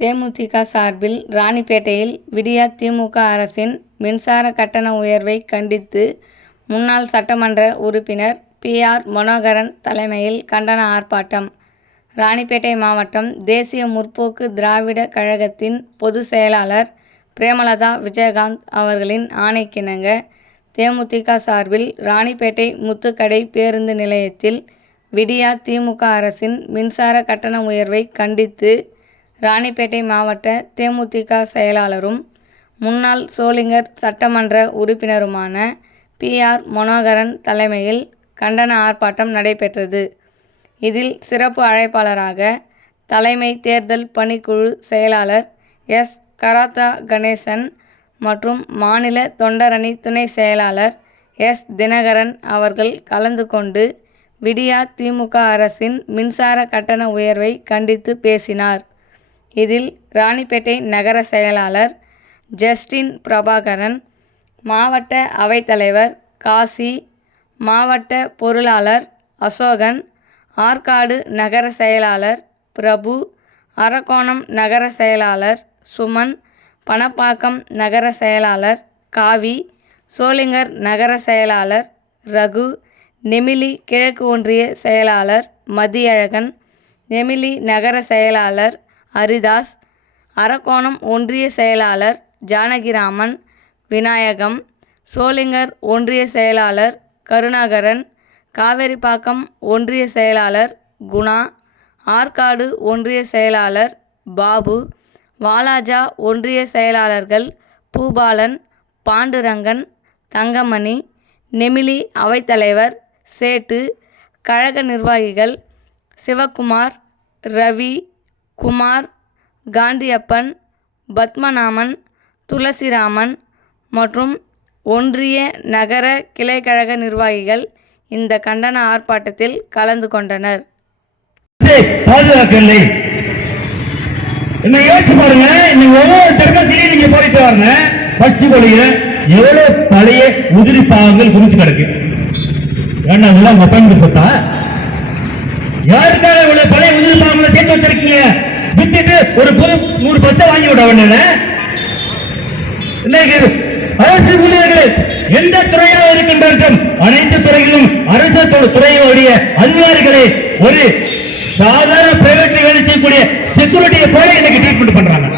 தேமுதிக சார்பில் ராணிப்பேட்டையில் விடியா திமுக அரசின் மின்சார கட்டண உயர்வை கண்டித்து முன்னாள் சட்டமன்ற உறுப்பினர் PR மனோகரன் தலைமையில் கண்டன ஆர்ப்பாட்டம். ராணிப்பேட்டை மாவட்டம் தேசிய முற்போக்கு திராவிட கழகத்தின் பொதுச் செயலாளர் பிரேமலதா விஜயகாந்த் அவர்களின் ஆணைக்கிணங்க தேமுதிக சார்பில் ராணிப்பேட்டை முத்துக்கடை பேருந்து நிலையத்தில் விடியா திமுக அரசின் மின்சார கட்டண உயர்வை கண்டித்து ராணிப்பேட்டை மாவட்ட தேமுதிக செயலாளரும் முன்னாள் சோளிங்கர் சட்டமன்ற உறுப்பினருமான PR மனோகரன் தலைமையில் கண்டன ஆர்ப்பாட்டம் நடைபெற்றது. இதில் சிறப்பு அழைப்பாளராக தலைமை தேர்தல் பணிக்குழு செயலாளர் S. கராத்தா கணேசன் மற்றும் மாநில தொண்டரணி துணை செயலாளர் S. தினகரன் அவர்கள் கலந்து கொண்டு விடியா திமுக அரசின் மின்சார கட்டண உயர்வை கண்டித்து பேசினார். இதில் ராணிப்பேட்டை நகர செயலாளர் ஜஸ்டின் பிரபாகரன், மாவட்ட அவைத்தலைவர் காசி, மாவட்ட பொருளாளர் அசோகன், ஆற்காடு நகர செயலாளர் பிரபு, அரக்கோணம் நகர செயலாளர் சுமன், பணப்பாக்கம் நகர செயலாளர் காவி, சோளிங்கர் நகர செயலாளர் ரகு, நெமிலி கிழக்கு ஒன்றிய செயலாளர் மதியழகன், நெமிலி நகர செயலாளர் அரிதாஸ், அரக்கோணம் ஒன்றிய செயலாளர் ஜானகிராமன், விநாயகம், சோளிங்கர் ஒன்றிய செயலாளர் கருணாகரன், காவேரிப்பாக்கம் ஒன்றிய செயலாளர் குணா, ஆற்காடு ஒன்றிய செயலாளர் பாபு, வாலாஜா ஒன்றிய செயலாளர்கள் பூபாலன், பாண்டுரங்கன், தங்கமணி, நெமிலி அவைத்தலைவர் சேட்டு, கழக நிர்வாகிகள் சிவக்குமார், ரவி, குமார், காந்தியப்பன், பத்மநாமன், துளசிராமன் மற்றும் ஒன்றிய நகர கிளைக்கழக நிர்வாகிகள் இந்த கண்டன ஆர்ப்பாட்டத்தில் கலந்து கொண்டனர். பாதுகாக்கவில்லை. யோசிச்சு பாருங்க, ஒவ்வொரு தர்மத்திலையும் நீங்க போயிட்டு வாங்க, பஸ்ட் போலீங்க எவ்வளவு பழைய உதிரி பாகங்கள் குமிச்சு கிடக்கு. ஏன்னா ஒப்பந்த சொத்தா? யாருக்காக இவ்வளவு பழைய உதிரி பாகங்களை சேர்த்து வச்சிருக்கீங்க? வித்துட்டு ஒரு புது 100 பஸ் வாங்கி விட வேண்டிய அரசு ஊழியர்கள் எந்த துறையாக இருக்கின்றார்கள், அனைத்து துறைகளிலும் அரசு துறையுடைய அதிகாரிகளை ஒரு சாதாரண பிரைவேட் வேலை செய்யக்கூடிய செக்யூரிட்டியை போல இன்னைக்கு ட்ரீட்மெண்ட் பண்றாங்க.